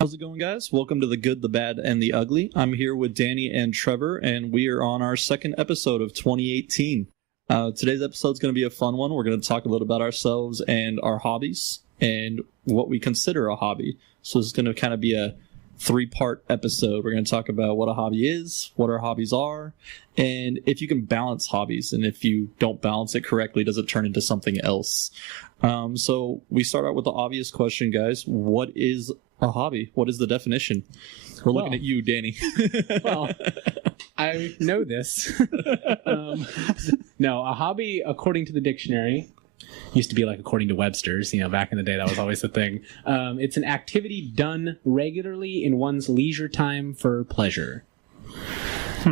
How's it going, guys? Welcome to The Good, the Bad, and the Ugly. I'm here with Danny and Trevor, and we are on our second episode of 2018. Today's episode is going to be a fun one. We're going to talk a little about ourselves and our hobbies and what we consider a hobby. So this is going to kind of be a three-part episode. We're going to talk about what a hobby is, what our hobbies are, and if you can balance hobbies. And if you don't balance it correctly, does it turn into something else? So we start out with the obvious question, guys. What is a hobby? What is the definition? We're looking at you, Danny. Well, I know this. No, a hobby, according to the dictionary, used to be like according to Webster's. Back in the day, that was always the thing. It's an activity done regularly in one's leisure time for pleasure.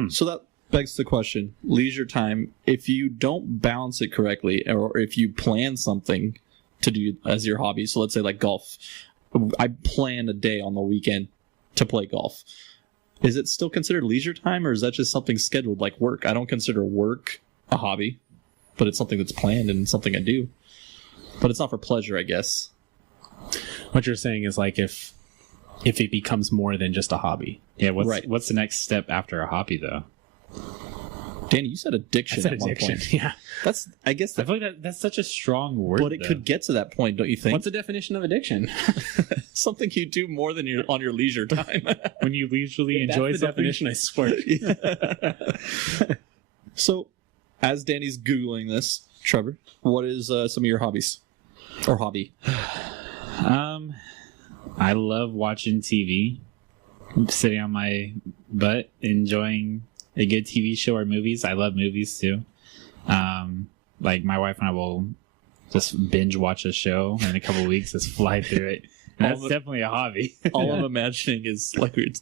So that begs the question, leisure time, if you don't balance it correctly, or if you plan something to do as your hobby, so let's say like golf, I plan a day on the weekend to play golf. Is it still considered leisure time, or is that just something scheduled like work? I don't consider work a hobby, but it's something that's planned and something I do. But it's not for pleasure, I guess. What you're saying is like if it becomes more than just a hobby. Yeah, what's the next step after a hobby, though? Danny, you said addiction. I said at one addiction, point. yeah. I guess I feel like that's such a strong word. But it could get to that point, don't you think? What's the definition of addiction? Something you do more than on your leisure time. When you leisurely enjoy That's the something. definition, I swear. So, as Danny's Googling this, Trevor, what is some of your hobbies? Or hobby? I love watching TV. Sitting on my butt, enjoying a good TV show or movies. I love movies too. Like my wife and I will just binge watch a show in a couple of weeks, just fly through it. And that's definitely a hobby. All I'm imagining is like it's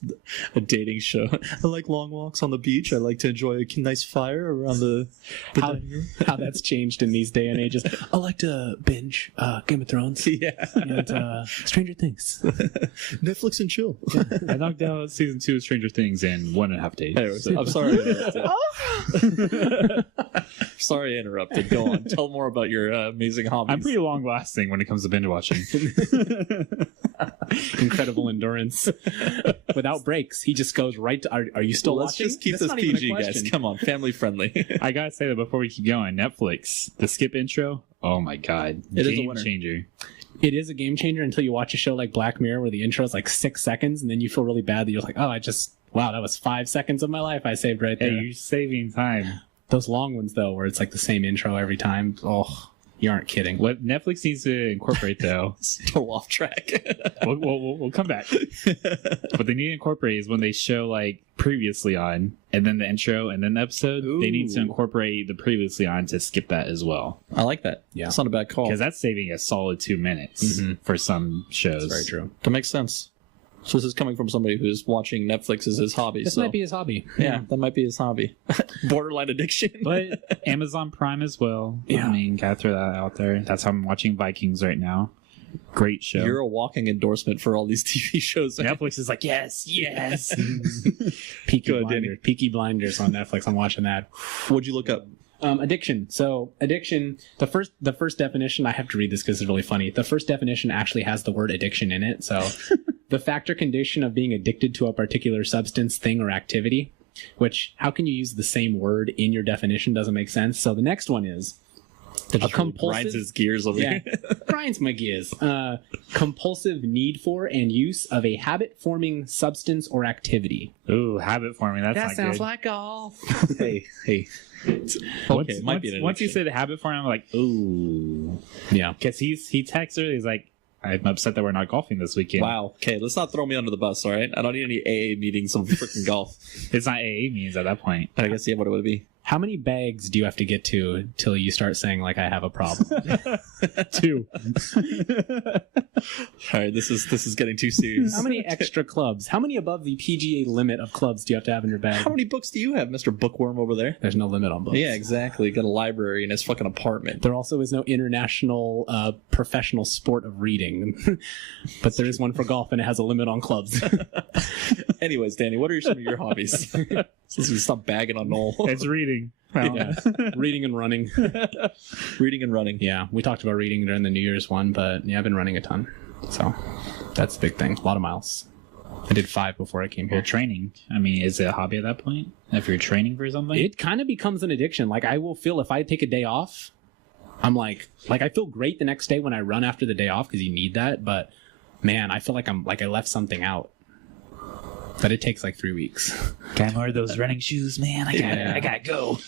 a dating show. I like long walks on the beach. I like to enjoy a nice fire around the dining room. How that's changed in these day and ages. I like to binge Game of Thrones. Yeah. And Stranger Things. Netflix and chill. I knocked out season 2 of Stranger Things in 1.5 days. Anyways, I'm sorry I interrupted. Sorry I interrupted. Go on. Tell more about your amazing hobbies. I'm pretty long lasting when it comes to binge watching. Incredible endurance. Without breaks. He just goes right to... Are you still Let's watching? just keep That's this not even a PG, guys. question. Come on. Family friendly. I gotta say that before we keep going, Netflix, the skip intro, oh my god, It is a game winner. changer. It is a game changer until you watch a show like Black Mirror where the intro is like 6 seconds and then you feel really bad that you're like, wow, that was 5 seconds of my life I saved right there. Hey, you're saving time. Those long ones though, where it's like the same intro every time. Oh, you aren't kidding. What Netflix needs to incorporate, though, Still off track. we'll come back. What they need to incorporate is when they show like previously on, and then the intro, and then the episode. They need to Ooh. incorporate the previously on to skip that as well, I like that. Yeah. It's not a bad call. because that's saving a solid 2 minutes for some shows. That's very true. That makes sense. So this is coming from somebody who's watching Netflix as his hobby. This might be his hobby. Yeah, that might be his hobby. Borderline addiction. But Amazon Prime as well. Yeah. I mean, gotta throw that out there. That's how I'm watching Vikings right now. Great show. You're a walking endorsement for all these TV shows. Netflix is like, yes. Peaky Blinders on Netflix. I'm watching that. What'd you look up? Addiction. So addiction, the first definition, I have to read this because it's really funny. The first definition actually has the word addiction in it. So the fact or condition of being addicted to a particular substance, thing, or activity, which how can you use the same word in your definition? Doesn't make sense. So the next one is That just A compulsive- grinds his gears over yeah, here. grinds my gears. Compulsive need for and use of a habit-forming substance or activity. Ooh, habit forming. That's not good. like golf. hey. Once, Okay, it might be an once you addiction. say the habit forming, I'm like, ooh. Yeah. Because he texts her, he's like, I'm upset that we're not golfing this weekend. Wow. Okay, let's not throw me under the bus, all right? I don't need any AA meetings of freaking golf. It's not AA means at that point. I guess, yeah, what it would be. How many bags do you have to get to till you start saying like I have a problem? 2. All right, this is getting too serious. How many extra clubs? How many above the PGA limit of clubs do you have to have in your bag? How many books do you have, Mr. Bookworm over there? There's no limit on books. Yeah, exactly. Got a library in his fucking apartment. There also is no international professional sport of reading, but there is one for golf, and it has a limit on clubs. Anyways, Danny, what are some of your hobbies? Since we stop bagging on Noel. It's reading. Well, Yeah. Reading and running. Reading and running. Yeah, we talked about reading during the New Year's one, but yeah, I've been running a ton. So that's the big thing. A lot of miles. I did 5 before I came You're here. training. I mean, is it a hobby at that point? If you're training for something? It kind of becomes an addiction. Like I will feel if I take a day off, I'm like I feel great the next day when I run after the day off because you need that. But man, I feel like I left something out. But it takes like 3 weeks. Gotta wear those running shoes, man. I gotta go.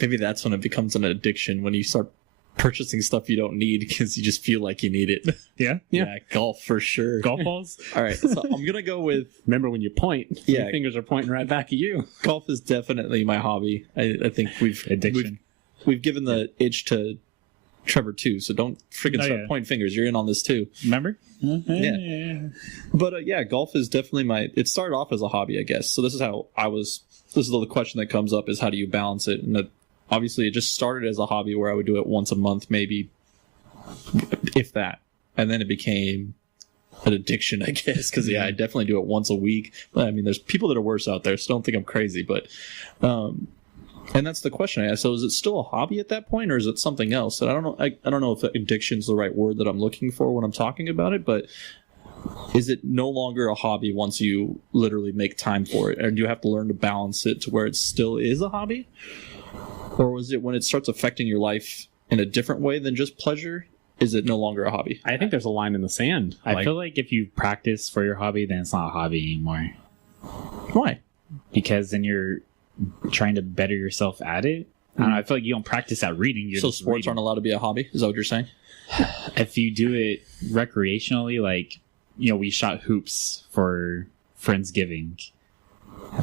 Maybe that's when it becomes an addiction, when you start purchasing stuff you don't need because you just feel like you need it. Yeah? Yeah. Golf for sure. Golf balls? All right, so I'm gonna go with Remember when you point, Yeah. your fingers are pointing right back at you. golf is definitely my hobby. I think Addiction. we've given the itch to Trevor too, so don't freaking start pointing fingers. You're in on this too. Remember? Yeah. But golf is definitely it started off as a hobby, I guess. So this is how this is the question that comes up, is how do you balance it? And obviously it just started as a hobby where I would do it once a month, maybe, if that. And then it became an addiction, I guess, because I definitely do it once a week. But I mean, there's people that are worse out there, so don't think I'm crazy. But and that's the question I asked. So is it still a hobby at that point, or is it something else? And I don't know. I don't know if addiction is the right word that I'm looking for when I'm talking about it, but is it no longer a hobby once you literally make time for it, or do you have to learn to balance it to where it still is a hobby? Or was it when it starts affecting your life in a different way than just pleasure? Is it no longer a hobby? I think there's a line in the sand. I feel like if you practice for your hobby, then it's not a hobby anymore. Why? Because then you're trying to better yourself at it. I don't know, I feel like you don't practice at reading. You're So just sports reading. aren't allowed to be a hobby? Is that what you're saying? If you do it recreationally, like, we shot hoops for Friendsgiving.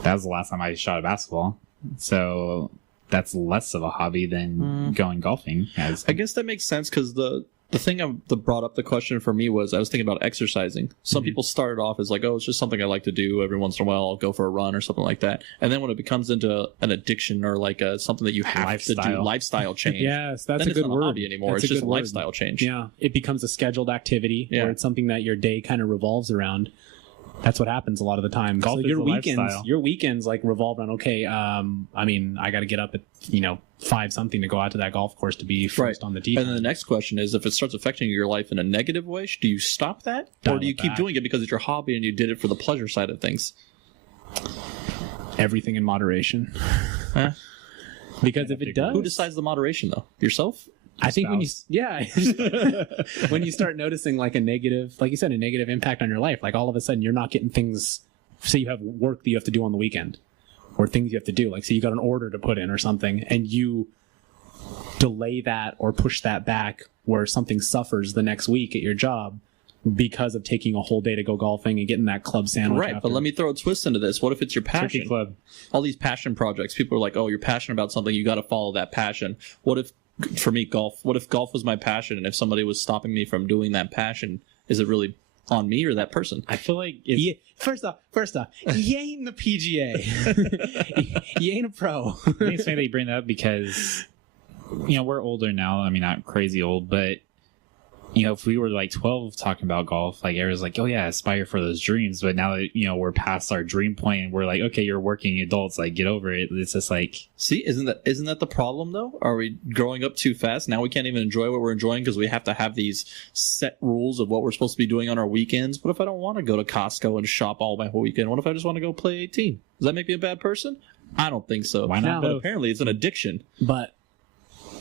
That was the last time I shot a basketball. So that's less of a hobby than going golfing. I guess that makes sense, because the thing that brought up the question for me was I was thinking about exercising. Some people started off as like, oh, it's just something I like to do every once in a while. I'll go for a run or something like that. And then when it becomes into an addiction or like something that you have to do, lifestyle change. Yes, that's then a good it's not word. a hobby anymore. That's It's a just a good word. lifestyle change. Yeah, it becomes a scheduled activity Yeah. where it's something that your day kind of revolves around. That's what happens a lot of the time. Golf So is your a weekends, lifestyle. your weekends like revolve around. Okay, I mean, I got to get up at 5 something to go out to that golf course to be first on the tee. And then the next question is, if it starts affecting your life in a negative way, do you stop that? Dial or do you it keep back. doing it because it's your hobby and you did it for the pleasure side of things? Everything in moderation. Huh? Because if it does, Who decides the moderation, though? Yourself? I think when when you start noticing like a negative, like you said, a negative impact on your life, like all of a sudden you're not getting things. Say you have work that you have to do on the weekend, or things you have to do, like say you got an order to put in or something, and you delay that or push that back, where something suffers the next week at your job because of taking a whole day to go golfing and getting that club sandwich. Right, after. but let me throw a twist into this. What if it's your passion? Turkey Club. All these passion projects, people are like, oh, you're passionate about something, you got to follow that passion. What if, for me, golf, what if golf was my passion, and if somebody was stopping me from doing that passion, is it really on me or that person? I feel like it's, Yeah, first off, you ain't in the PGA. You ain't a pro. I think it's funny that you bring that up because, we're older now. I mean, not crazy old, but, if we were like 12 talking about golf, like everyone's like, oh yeah, aspire for those dreams. But now that, we're past our dream point and we're like, okay, you're working adults, like get over it. It's just like, See, isn't that the problem, though? Are we growing up too fast? Now we can't even enjoy what we're enjoying because we have to have these set rules of what we're supposed to be doing on our weekends. What if I don't want to go to Costco and shop all my whole weekend? What if I just want to go play 18? Does that make me a bad person? I don't think so. Why not But both? apparently it's an addiction. But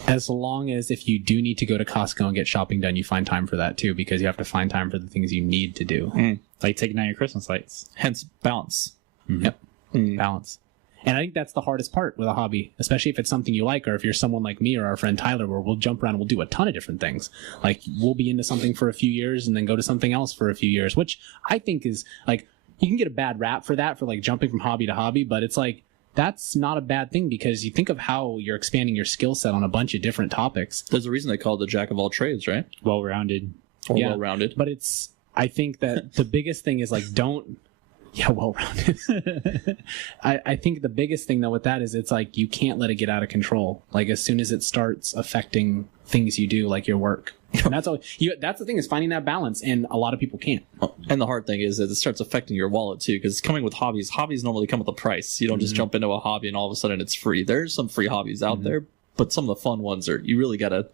as long as if you do need to go to Costco and get shopping done, you find time for that too, because you have to find time for the things you need to do. it's like taking out your Christmas lights. Hence, balance. Yep. Mm. Balance. And I think that's the hardest part with a hobby, especially if it's something you like, or if you're someone like me or our friend Tyler, where we'll jump around and we'll do a ton of different things. Like we'll be into something for a few years and then go to something else for a few years, which I think is like, you can get a bad rap for that, for like jumping from hobby to hobby, but it's like, that's not a bad thing, because you think of how you're expanding your skill set on a bunch of different topics. There's a reason they call it the jack of all trades, right? Well-rounded. Or Yeah. well-rounded. But I think that the biggest thing is like, well-rounded. I think the biggest thing though with that is it's like, you can't let it get out of control. Like as soon as it starts affecting things you do, like your work. And that's the thing, is finding that balance, and a lot of people can't. And the hard thing is that it starts affecting your wallet too, because coming with hobbies normally come with a price. You don't just jump into a hobby and all of a sudden it's free. There's some free hobbies out there, but some of the fun ones you really gotta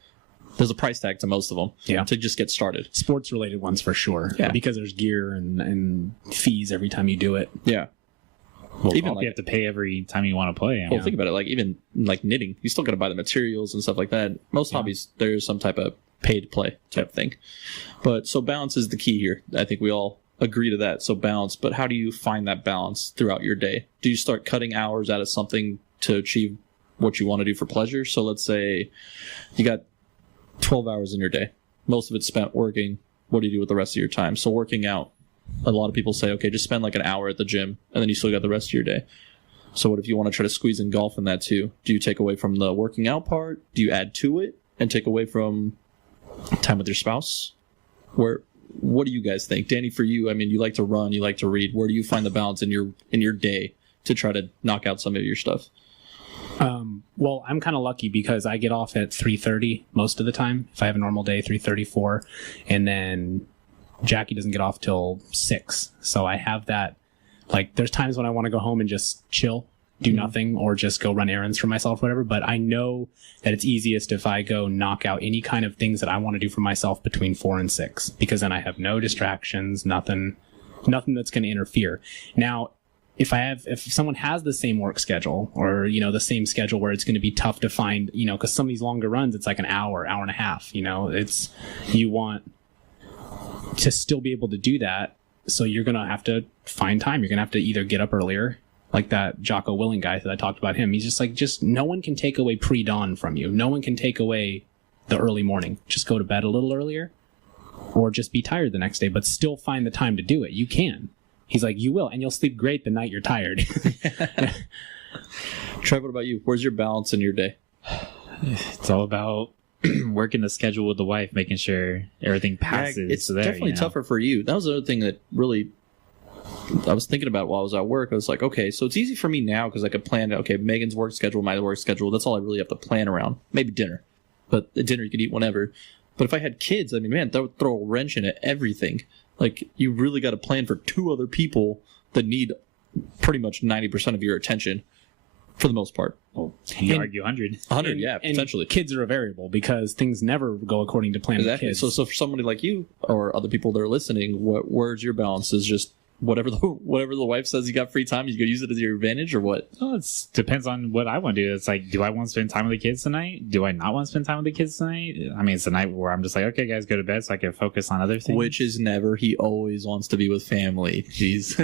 there's a price tag to most of them to just get started. Sports related ones for sure. Yeah. Because there's gear and fees every time you do it. Yeah. Well, Even you have to pay every time you want to play. Well, think about it. Like even like knitting, you still got to buy the materials and stuff like that. Most hobbies, there's some type of paid play type thing. But so balance is the key here. I think we all agree to that. So balance. But how do you find that balance throughout your day? Do you start cutting hours out of something to achieve what you want to do for pleasure? So let's say you got 12 hours in your day. Most of it's spent working. What do you do with the rest of your time? So working out. A lot of people say, okay, just spend like an hour at the gym, and then you still got the rest of your day. So what if you want to try to squeeze in golf in that too? Do you take away from the working out part? Do you add to it and take away from time with your spouse? What do you guys think? Danny, for you, I mean, you like to run, you like to read. Where do you find the balance in your day to try to knock out some of your stuff? Well, I'm kind of lucky because I get off at 3:30 most of the time. If I have a normal day, 3:34, and then Jackie doesn't get off till 6. So I have that, like, there's times when I want to go home and just chill, do nothing, or just go run errands for myself, whatever. But I know that it's easiest if I go knock out any kind of things that I want to do for myself between 4 and 6, because then I have no distractions, nothing that's going to interfere. Now, if someone has the same work schedule or, the same schedule where it's going to be tough to find, because some of these longer runs, it's like an hour and a half, you want to still be able to do that. So you're going to have to find time. You're going to have to either get up earlier, like that Jocko Willing guy that I talked about him. He's just like, no one can take away pre-dawn from you. No one can take away the early morning. Just go to bed a little earlier or just be tired the next day, but still find the time to do it. You can. He's like, you will, and you'll sleep great the night you're tired. Trev, what about you? Where's your balance in your day? It's all about working the schedule with the wife, making sure everything passes. Yeah, it's definitely tougher for you. That was the other thing that really I was thinking about while I was at work. I was like, okay, so it's easy for me now because I could plan, okay, Megan's work schedule, my work schedule. That's all I really have to plan around. Maybe dinner. But at dinner you could eat whenever. But if I had kids, I mean, man, that would throw a wrench into everything. Like, you really got to plan for 2 other people that need pretty much 90% of your attention for the most part. Well, you argue 100. 100, yeah, and potentially. Kids are a variable because things never go according to plan Exactly. with kids. So for somebody like you or other people that are listening, where's your balance? Is just whatever the wife says you got free time, you go use it as your advantage, or what? Well, it depends on what I want to do. It's like, do I want to spend time with the kids tonight? Do I not want to spend time with the kids tonight? I mean, it's a night where I'm just like, okay, guys, go to bed so I can focus on other things. Which is never. He always wants to be with family. Jeez.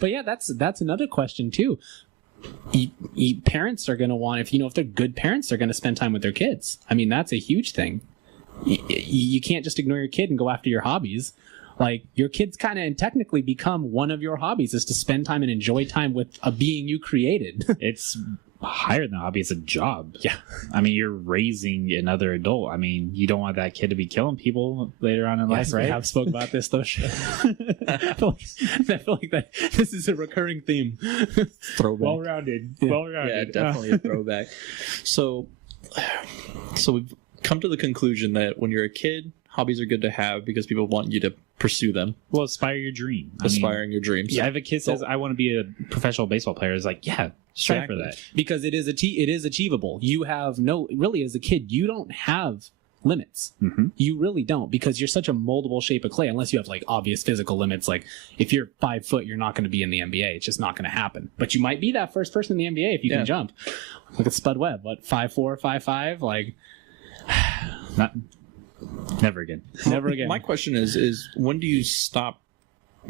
But yeah, that's another question too. Parents are going to want, if they're good parents, they're going to spend time with their kids. I mean, that's a huge thing. You can't just ignore your kid and go after your hobbies. Like, your kids kind of technically become one of your hobbies, is to spend time and enjoy time with a being you created. It's higher than a hobby. It's a job. Yeah. I mean, you're raising another adult. I mean, you don't want that kid to be killing people later on in life, right? We have spoke about this, though. I feel like that this is a recurring theme. Throwback. Well-rounded. Yeah. Well-rounded. Yeah, definitely a throwback. So we've come to the conclusion that when you're a kid, hobbies are good to have because people want you to pursue them. Well, aspire your dream. Aspiring your dreams. Yeah, if a kid says, I want to be a professional baseball player, it's like, yeah, strive for that. Because it is achievable. You have really, as a kid, you don't have limits. Mm-hmm. You really don't, because you're such a moldable shape of clay, unless you have like obvious physical limits. Like, if you're 5 foot, you're not going to be in the NBA. It's just not going to happen. But you might be that first person in the NBA if you can jump. Look at Spud Webb, 5'4", 5'5", like... Never again. Never again. My question is when do you stop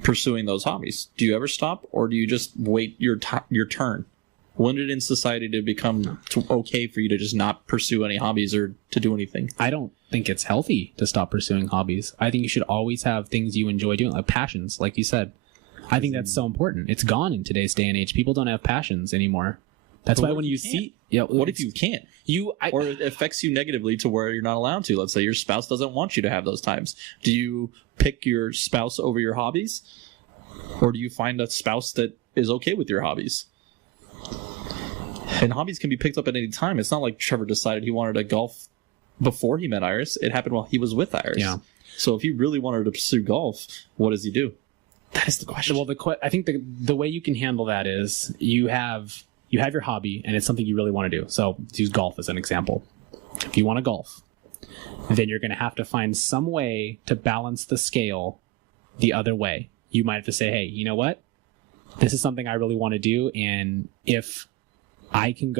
pursuing those hobbies? Do you ever stop, or do you just wait your turn? When did in society to become okay for you to just not pursue any hobbies or to do anything? I don't think it's healthy to stop pursuing hobbies. I think you should always have things you enjoy doing, like passions, like you said. I think that's so important. It's gone in today's day and age. People don't have passions anymore. That's why when you see... Yeah, what if you can't? Or it affects you negatively to where you're not allowed to. Let's say your spouse doesn't want you to have those times. Do you pick your spouse over your hobbies? Or do you find a spouse that is okay with your hobbies? And hobbies can be picked up at any time. It's not like Trevor decided he wanted to golf before he met Iris. It happened while he was with Iris. Yeah. So if he really wanted to pursue golf, what does he do? That is the question. Well, I think the way you can handle that is you have your hobby and it's something you really want to do. So let's use golf as an example. if you want to golf, then you're going to have to find some way to balance the scale the other way. You might have to say, hey, you know what? This is something I really want to do. And if I can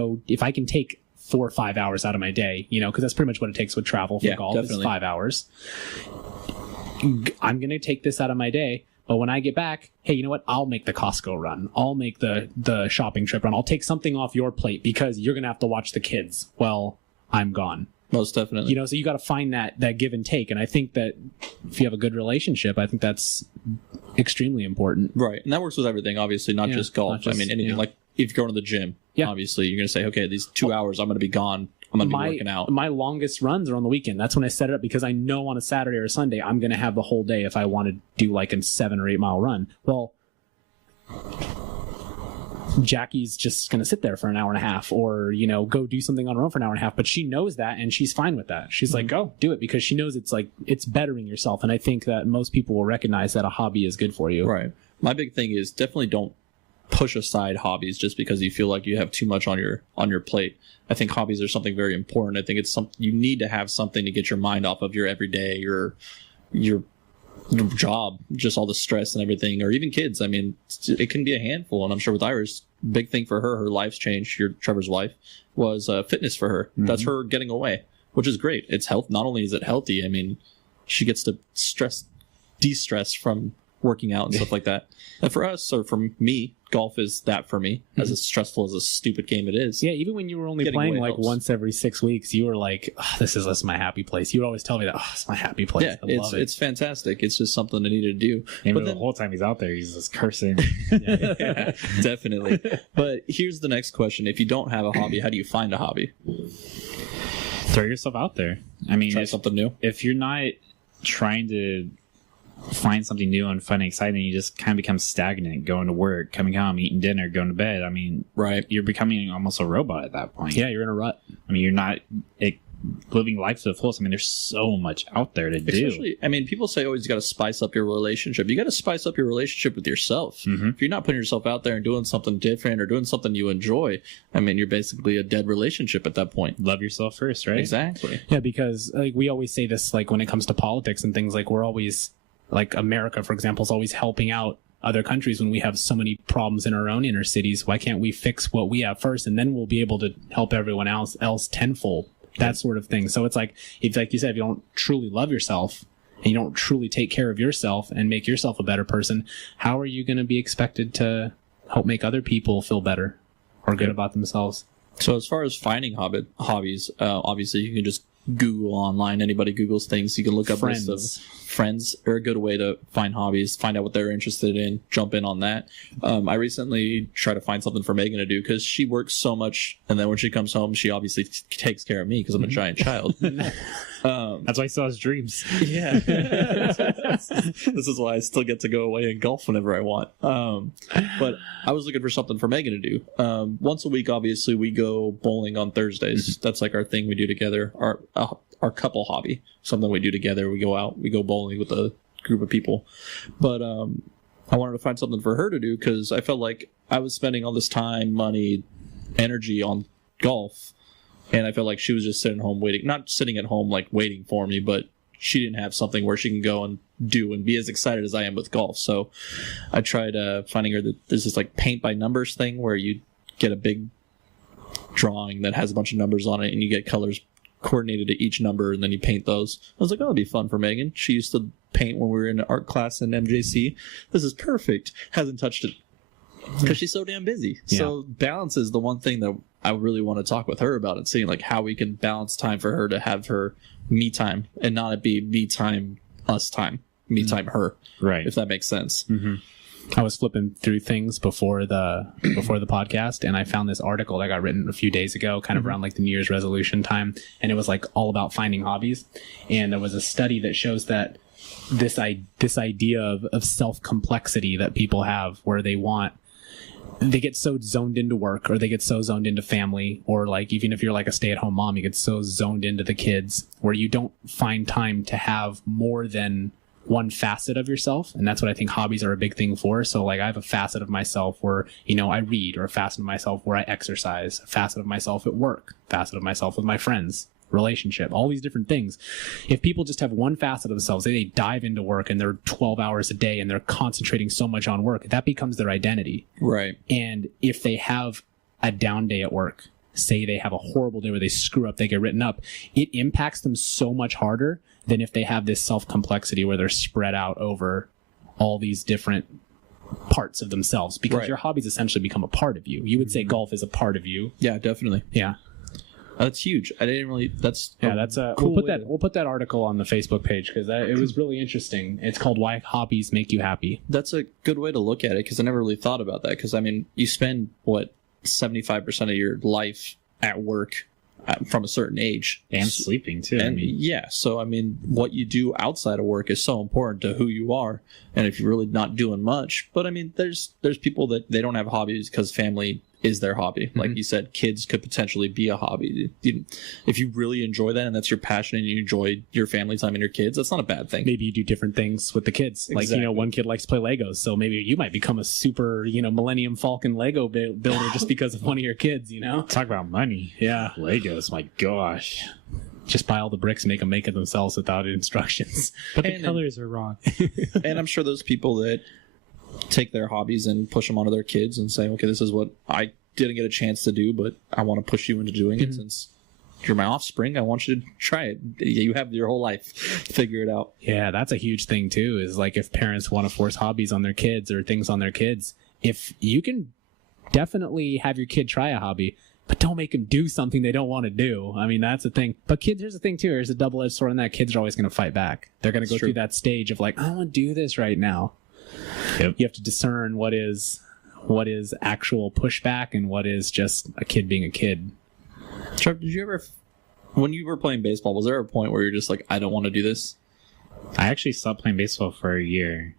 take 4 or 5 hours out of my day, because that's pretty much what it takes with travel for golf, is 5 hours. I'm going to take this out of my day. But when I get back, hey, you know what? I'll make the Costco run. I'll make the shopping trip run. I'll take something off your plate because you're going to have to watch the kids while I'm gone. Most definitely. So you got to find that give and take. And I think that if you have a good relationship, I think that's extremely important. Right. And that works with everything, obviously, not just golf. I mean, anything like if you're going to the gym, obviously you're going to say, okay, these 2 hours, I'm going to be gone. I'm going to be working out. My longest runs are on the weekend. That's when I set it up because I know on a Saturday or a Sunday, I'm going to have the whole day if I want to do like a 7 or 8 mile run. Well, Jackie's just going to sit there for an hour and a half or, go do something on her own for an hour and a half. But she knows that and she's fine with that. She's like, go do it because she knows it's bettering yourself. And I think that most people will recognize that a hobby is good for you. Right. My big thing is definitely don't push aside hobbies just because you feel like you have too much on your plate. I think hobbies are something very important. I think it's something you need to have something to get your mind off of your everyday, your job, just all the stress and everything, or even kids. I mean, it can be a handful. And I'm sure with Iris, big thing for her life change, Trevor's wife, was fitness for her. Mm-hmm. That's her getting away, which is great. It's health. Not only is it healthy, I mean, she gets to de-stress from working out and stuff like that. And for us, or for me, golf is that for me, as stressful as a stupid game it is. Yeah, even when you were only playing like once every 6 weeks, you were like, oh, this is my happy place. You would always tell me that, it's my happy place. Yeah, it's fantastic. It's just something I needed to do. And but the whole time he's out there, he's just cursing. Yeah, definitely. But here's the next question. If you don't have a hobby, how do you find a hobby? Throw yourself out there. I mean, try something new. If you're not trying to find something new and fun and exciting, you just kind of become stagnant, going to work, coming home, eating dinner, going to bed. I mean, right, you're becoming almost a robot at that point. Yeah, you're in a rut. I mean, you're not living life to the fullest. I mean, there's so much out there to do. I mean, people say always you got to spice up your relationship. You got to spice up your relationship with yourself. Mm-hmm. If you're not putting yourself out there and doing something different or doing something you enjoy, I mean, you're basically a dead relationship at that point. Love yourself first, right? Exactly. Yeah, because like we always say this, like when it comes to politics and things, like we're always, like America, for example, is always helping out other countries when we have so many problems in our own inner cities. Why can't we fix what we have first, and then we'll be able to help everyone else tenfold? That sort of thing. So it's like you said, if you don't truly love yourself and you don't truly take care of yourself and make yourself a better person, how are you going to be expected to help make other people feel better or good about themselves? So as far as finding hobbies, obviously you can just Google online. Anybody Googles things. You can look up lists of friends are a good way to find hobbies, find out what they're interested in, jump in on that. I recently tried to find something for Megan to do because she works so much, and then when she comes home, she obviously takes care of me because I'm a giant child. That's why he still has dreams. Yeah. This is why I still get to go away and golf whenever I want. But I was looking for something for Megan to do. Once a week, obviously, we go bowling on Thursdays. That's like our thing we do together. Our couple hobby, something we do together. We go out, we go bowling with a group of people. But I wanted to find something for her to do because I felt like I was spending all this time, money, energy on golf, and I felt like she was just sitting home waiting, not sitting at home like waiting for me, but she didn't have something where she can go and do and be as excited as I am with golf. So I tried finding her that there's this like paint by numbers thing where you get a big drawing that has a bunch of numbers on it and you get colors coordinated to each number and then you paint those. I was like, oh, that'd be fun for Megan. She used to paint when we were in art class in MJC. This is perfect. Hasn't touched it because she's so damn busy. Yeah. So balance is the one thing that I really want to talk with her about and seeing like how we can balance time for her to have her me time and not it be me time, us time, me time, her. Right. If that makes sense. Mm-hmm. I was flipping through things before the podcast, and I found this article that got written a few days ago, kind of around like the New Year's resolution time, and it was like all about finding hobbies. And there was a study that shows that this idea of self-complexity that people have, where they get so zoned into work, or they get so zoned into family, or like even if you're like a stay-at-home mom, you get so zoned into the kids, where you don't find time to have more than one facet of yourself. And that's what I think hobbies are a big thing for. So like I have a facet of myself where, I read, or a facet of myself where I exercise, a facet of myself at work, a facet of myself with my friends, relationship, all these different things. If people just have one facet of themselves, they dive into work and they're 12 hours a day and they're concentrating so much on work, that becomes their identity. Right. And if they have a down day at work, say they have a horrible day where they screw up, they get written up, it impacts them so much harder than if they have this self-complexity where they're spread out over all these different parts of themselves, because your hobbies essentially become a part of you. You would say golf is a part of you. Yeah, definitely. Yeah. That's huge. I didn't really. That's a cool. We'll put that article on the Facebook page because it was really interesting. It's called "Why Hobbies Make You Happy." That's a good way to look at it, because I never really thought about that. Because I mean, you spend 75% of your life at work from a certain age, and sleeping too. And so I mean, what you do outside of work is so important to who you are. And if you're really not doing much, but I mean, there's people that they don't have hobbies because family is their hobby. Mm-hmm. Like you said, kids could potentially be a hobby. If you really enjoy that and that's your passion and you enjoy your family time and your kids, that's not a bad thing. Maybe you do different things with the kids. Exactly. Like, one kid likes to play Legos, so maybe you might become a super, Millennium Falcon Lego builder just because of one of your kids, Talk about money. Yeah. Legos, my gosh. Just buy all the bricks and make it themselves without instructions. But the colors are wrong. And I'm sure those people that take their hobbies and push them onto their kids and say, okay, this is what I didn't get a chance to do, but I want to push you into doing it since you're my offspring. I want you to try it. You have your whole life to figure it out. Yeah, that's a huge thing too, is like if parents want to force hobbies on their kids or things on their kids, if you can definitely have your kid try a hobby, but don't make them do something they don't want to do. I mean, that's the thing. But kids, here's the thing too. There's a double-edged sword on that. Kids are always going to fight back. They're going to go through that stage of like, I don't want to do this right now. Yep. You have to discern what is actual pushback and what is just a kid being a kid. Trevor, did you ever, when you were playing baseball, was there a point where you're just like, I don't want to do this? I actually stopped playing baseball for a year.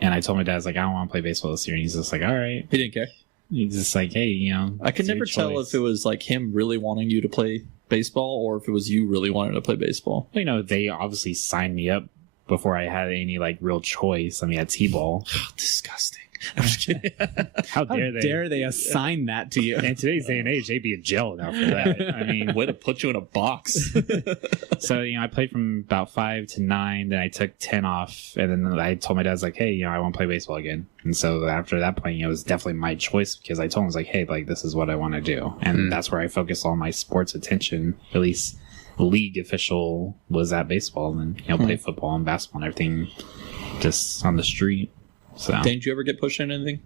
And I told my dad, I was like, I don't want to play baseball this year. And he's just like, all right. He didn't care. He's just like, hey, I could never tell if it was like him really wanting you to play baseball or if it was you really wanting to play baseball. Well, they obviously signed me up before I had any like real choice. I mean, at T-ball. Disgusting. I'm just kidding. How dare they assign that to you? In today's day and age, they'd be in jail now for that. I mean, way to put you in a box. So, I played from about 5 to 9, then I took 10 off, and then I told my dad, I was like, hey, I want to play baseball again. And so after that point, it was definitely my choice because I told him, I was like, hey, like, this is what I want to do. And that's where I focused all my sports attention, at least league official was at baseball, and play football and basketball and everything just on the street. So did you ever get pushed into anything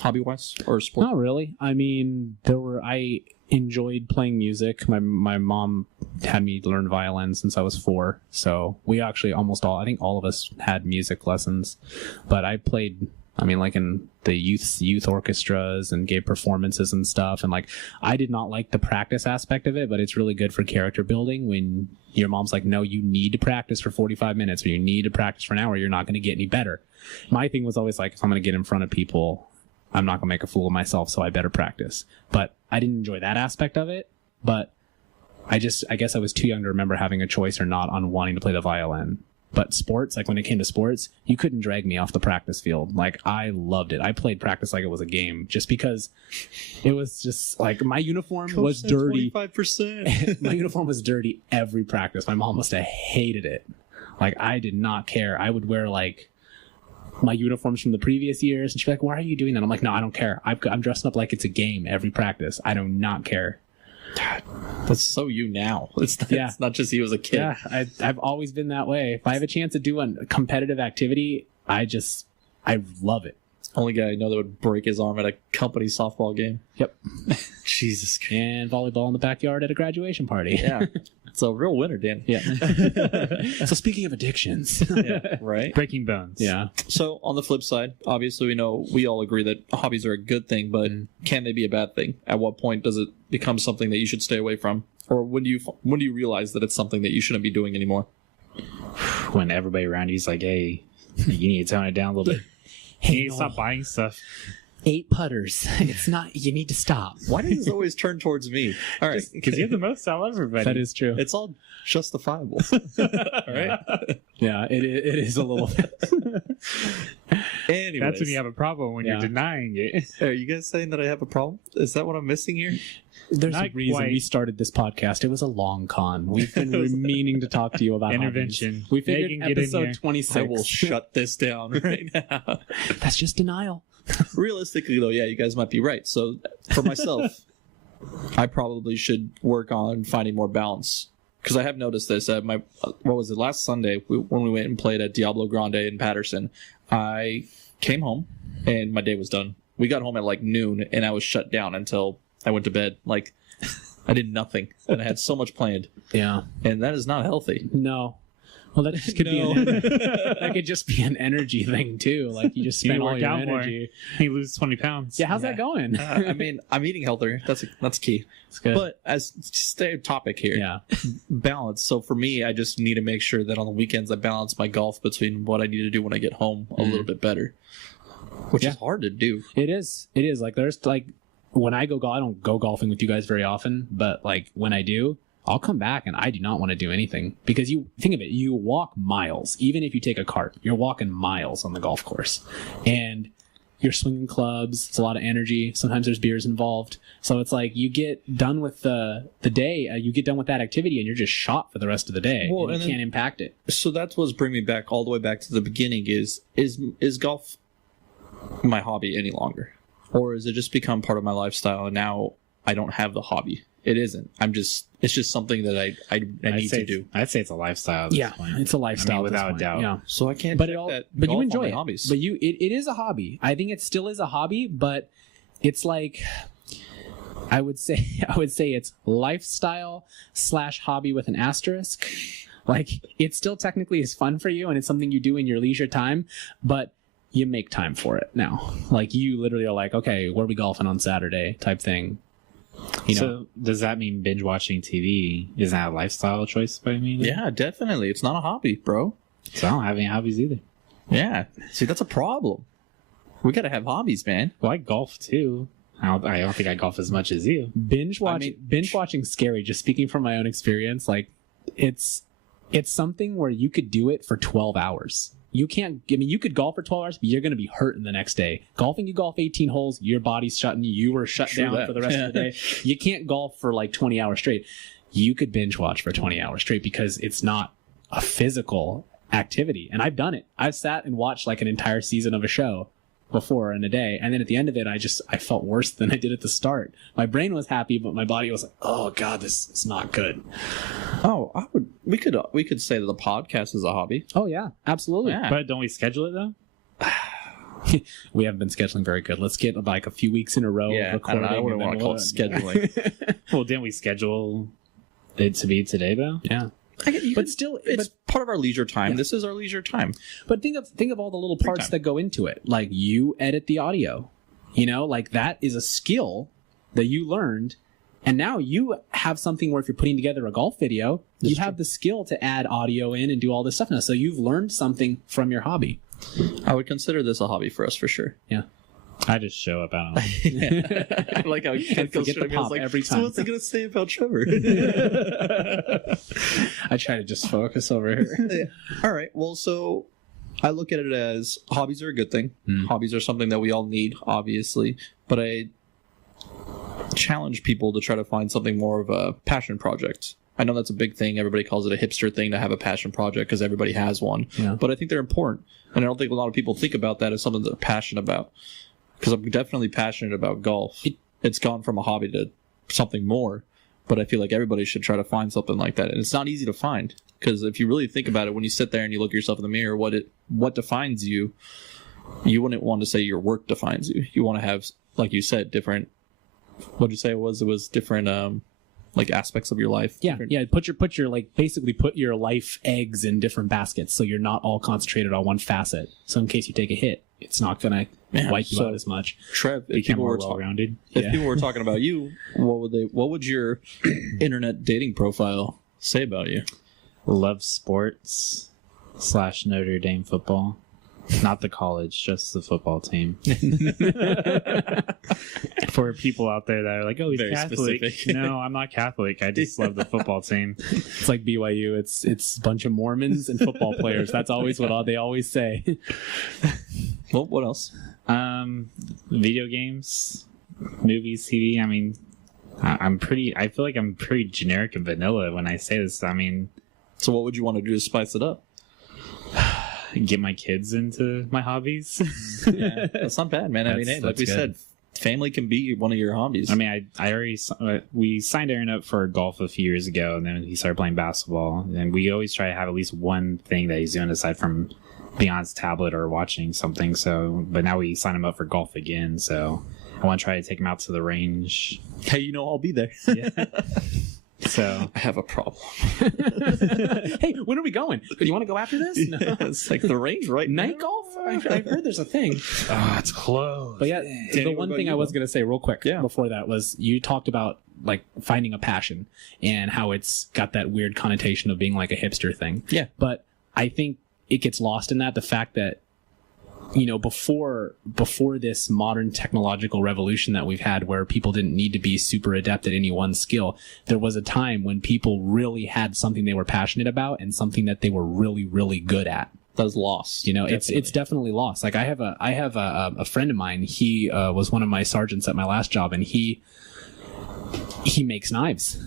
hobby wise or sport? Not really. I mean, I enjoyed playing music. My mom had me learn violin since I was 4, so we actually I think all of us had music lessons. But I played, like in the youth orchestras and gave performances and stuff. And like, I did not like the practice aspect of it, but it's really good for character building when your mom's like, no, you need to practice for 45 minutes or you need to practice for an hour. You're not going to get any better. My thing was always like, if I'm going to get in front of people, I'm not going to make a fool of myself, so I better practice. But I didn't enjoy that aspect of it. But I guess I was too young to remember having a choice or not on wanting to play the violin. But sports, like when it came to sports, you couldn't drag me off the practice field. Like, I loved it. I played practice like it was a game just because it was just like my uniform was dirty. 25%. My uniform was dirty every practice. My mom must have hated it. Like, I did not care. I would wear like my uniforms from the previous years and she'd be like, why are you doing that? I'm like, no, I don't care. I'm dressing up like it's a game every practice. I do not care. God, that's so you now. It's not just you as a kid. Yeah, I've always been that way. If I have a chance to do a competitive activity, I love it. Only guy I know that would break his arm at a company softball game. Yep. Jesus Christ. And volleyball in the backyard at a graduation party. Yeah. It's a real winner, Dan. Yeah. So speaking of addictions. Yeah, right? Breaking bones. Yeah. So on the flip side, obviously we all agree that hobbies are a good thing, but can they be a bad thing? At what point does it become something that you should stay away from? Or when do you realize that it's something that you shouldn't be doing anymore? When everybody around you is like, hey, you need to tone it down a little bit. You need to stop buying stuff. 8 putters. It's not. You need to stop. Why does this always turn towards me? All right, Because you have the most out of everybody. That is true. it's all justifiable. All right. Yeah, it is a little bit. Anyways, That's when you have a problem, when you're denying it. are you guys saying that I have a problem? Is that what I'm missing here? There's Not a reason quite. we started this podcast. It was a long con. We've been meaning to talk to you about Intervention. hobbies. We figured Megan, get in here. episode 26. I will shut this down right now. That's just denial. Realistically, though, yeah, you guys might be right. So, for myself, I probably should work on finding more balance. Because I have noticed this at my, what was it, last Sunday, when we went and played at Diablo Grande in Patterson, I came home and my day was done. We got home at like noon and I was shut down until I went to bed. Like, I did nothing and I had so much planned. Yeah. And that is not healthy. No. Well, that just could be that could just be an energy thing too. Like you just You spend all work your out more. energy. You lose 20 pounds. Yeah, how's that going? I mean, I'm eating healthier. That's key. It's good. But as stay topic here, yeah. balance. So for me, I just need to make sure that on the weekends I balance my golf between what I need to do when I get home a little bit better, which is hard to do. It is. It is. Like there's like when I go golf, I don't go golfing with you guys very often, but like when I do, I'll come back and I do not want to do anything because you think of it, you walk miles. Even if you take a cart, you're walking miles on the golf course and you're swinging clubs. It's a lot of energy. Sometimes there's beers involved. So it's like you get done with the day, you get done with that activity and you're just shot for the rest of the day. Well, and and you then- can't impact it. So that's what's bringing me back all the way back to the beginning is golf my hobby any longer? Or has it just become part of my lifestyle and now I don't have the hobby? It isn't. It's just something that I need to do. I'd say it's a lifestyle at this point. It's a lifestyle. I mean, at this without a point. doubt. Yeah. So I can't But check it all, that but you golf on enjoy my it. hobbies. But it is a hobby. I think it still is a hobby, but it's like I would say it's lifestyle / hobby with an asterisk. Like it still technically is fun for you and it's something you do in your leisure time, but you make time for it now. Like you literally are like, okay, where are we golfing on Saturday type thing. You know? So does that mean binge watching TV is that a lifestyle choice by me? Yeah, definitely. It's not a hobby, bro. So I don't have any hobbies either. Yeah. See, that's a problem. We gotta have hobbies, man. Well, I golf too. I don't think I golf as much as you. binge watching scary, just speaking from my own experience, like it's something where you could do it for 12 hours. You can't, I mean, you could golf for 12 hours, but you're going to be hurting the next day. Golfing, you golf 18 holes, your body's shutting you were shut True down that. for the rest of the day. You can't golf for like 20 hours straight. You could binge watch for 20 hours straight because it's not a physical activity. And I've done it. I've sat and watched like an entire season of a show before in a day, and then at the end of it I felt worse than I did at the start. My brain was happy, but my body was like, oh god, this is not good. Oh, we could say that the podcast is a hobby. Oh yeah, absolutely. Yeah. But don't we schedule it though? We haven't been scheduling very good. Let's get like a few weeks in a row of Yeah, I recording. don't know. I wouldn't want to call it scheduling. Well, didn't we schedule it to be today though? Yeah. But still, It's part of our leisure time. Yeah. This is our leisure time. but think of all the little parts time. that go into it. Like you edit the audio, like that is a skill that you learned, and now you have something where if you're putting together a golf video, you have the skill to add audio in and do all this stuff now. So you've learned something from your hobby. I would consider this a hobby for us for sure. Yeah. I just show up. I don't know. I like how Ken goes Forget the straight to me. I was pop like, every so time. what's he gonna say about Trevor? I try to just focus over here. All right. Well, so I look at it as hobbies are a good thing. Hobbies are something that we all need, obviously. But I challenge people to try to find something more of a passion project. I know that's a big thing. Everybody calls it a hipster thing to have a passion project because everybody has one. Yeah. But I think they're important. And I don't think a lot of people think about that as something they're passionate about. Because I'm definitely passionate about golf. It's gone from a hobby to something more. But I feel like everybody should try to find something like that. And it's not easy to find. Because if you really think about it, when you sit there and you look at yourself in the mirror, what defines you, you wouldn't want to say your work defines you. You want to have, like you said, different, what did you say it was? It was different, like aspects of your life. Yeah, Different- yeah. Put your like basically put your life eggs in different baskets, so you're not all concentrated on one facet. So in case you take a hit, it's not gonna wipe you so- out as much. Trev, if Become people more were well-rounded. if people were talking about you, what would your internet dating profile say about you? Love sports / Notre Dame football. Not the college, just the football team. For people out there that are like, oh, he's Very Catholic. specific. No, I'm not Catholic. I just love the football team. It's like BYU. It's a bunch of Mormons and football players. That's always what they always say. Well, what else? Video games, movies, TV. I mean, I feel like I'm pretty generic and vanilla when I say this. I mean, So what would you want to do to spice it up? get my kids into my hobbies. Yeah, that's not bad, man. I mean, hey, like we said, family can be one of your hobbies. I mean, I already we signed Aaron up for golf a few years ago, and then he started playing basketball. And we always try to have at least one thing that he's doing aside from being on his tablet or watching something. So, but now we signed him up for golf again. So I want to try to take him out to the range. Hey, you know, I'll be there. Yeah. So I have a problem. Hey, when are we going? Do you want to go after this? No. Yeah, it's like the range right Night now. golf? I've heard there's a thing. it's close. But yeah, Danny, the what one about thing you, I was bud? going to say real quick before that was you talked about like finding a passion and how it's got that weird connotation of being like a hipster thing. Yeah. But I think it gets lost in that, the fact that, you know, before this modern technological revolution that we've had where people didn't need to be super adept at any one skill, there was a time when people really had something they were passionate about and something that they were really, really good at. That was lost. You know, it's definitely lost. Like I have a friend of mine. He was one of my sergeants at my last job, and he makes knives,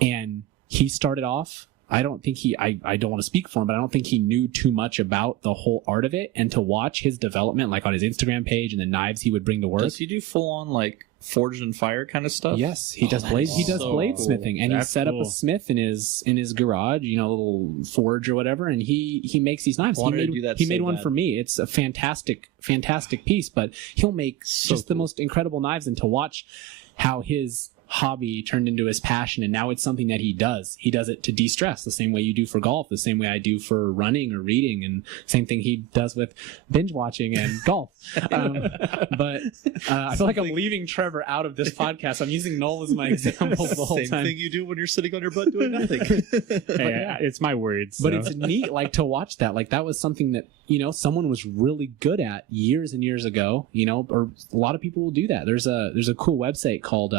and he started off. I don't think I don't want to speak for him, but I don't think he knew too much about the whole art of it. And to watch his development, like on his Instagram page and the knives he would bring to work. Does he do full on like forged and fire kind of stuff? Yes, he does blade. He does so bladesmithing, and he That's set up cool. a smith in his garage, you know, a little forge or whatever, and he makes these knives. Wanted to do that He so made one bad. for me. It's a fantastic piece, but he'll make So just the cool. most incredible knives. And to watch how his hobby turned into his passion, and now it's something that he does it to de-stress, the same way you do for golf, the same way I do for running or reading, and same thing he does with binge watching and golf. But I feel like I'm leaving Trevor out of this podcast. I'm using Noel as my example the whole Same time. thing you do when you're sitting on your butt doing nothing. Hey, it's my words. But so. it's neat, like, to watch that. Like, that was something that, you know, someone was really good at years and years ago, you know, or a lot of people will do that. There's a cool website called,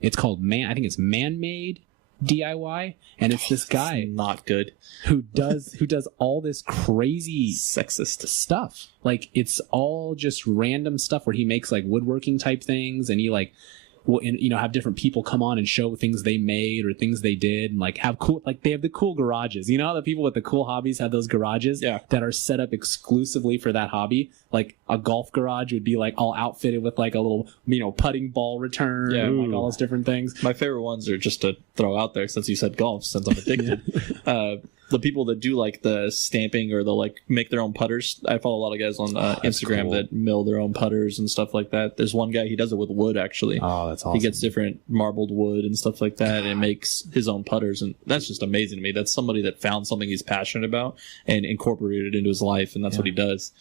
it's called I think it's Man-Made DIY, and it's this guy Not good. who does all this crazy Sexist. stuff. Like, it's all just random stuff where he makes like woodworking type things, and he like will, you know, have different people come on and show things they made or things they did, and like have cool, like they have the cool garages. You know how the people with the cool hobbies have those garages that are set up exclusively for that hobby. Like a golf garage would be like all outfitted with like a little, you know, putting ball return and like all those different things. My favorite ones are, just to throw out there, since you said golf, since I'm addicted. The people that do like the stamping or they'll like make their own putters. I follow a lot of guys on Instagram cool. that mill their own putters and stuff like that. There's one guy, he does it with wood actually. Oh, that's awesome. He gets different marbled wood and stuff like that and makes his own putters, and that's just amazing to me. That's somebody that found something he's passionate about and incorporated it into his life, and that's what he does.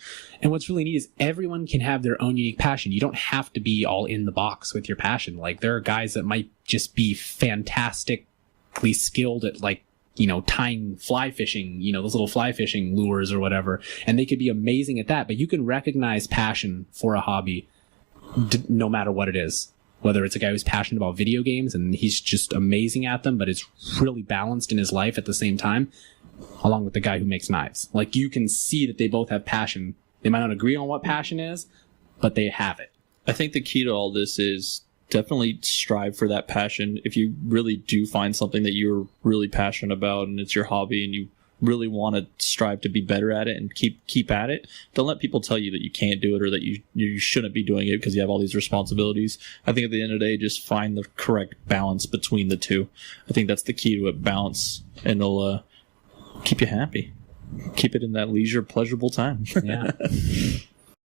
And what's really neat is everyone can have their own unique passion. You don't have to be all in the box with your passion. Like, there are guys that might just be fantastically skilled at, like, you know, tying fly fishing, you know, those little fly fishing lures or whatever, and they could be amazing at that. But you can recognize passion for a hobby no matter what it is. Whether it's a guy who's passionate about video games and he's just amazing at them, but is really balanced in his life at the same time, along with the guy who makes knives. Like, you can see that they both have passion. They might not agree on what passion is, but they have it. I think the key to all this is definitely strive for that passion. If you really do find something that you're really passionate about and it's your hobby and you really want to strive to be better at it and keep at it, don't let people tell you that you can't do it or that you shouldn't be doing it because you have all these responsibilities. I think at the end of the day, just find the correct balance between the two. I think that's the key to it, balance, and it'll keep you happy. Keep it in that leisure, pleasurable time. Yeah.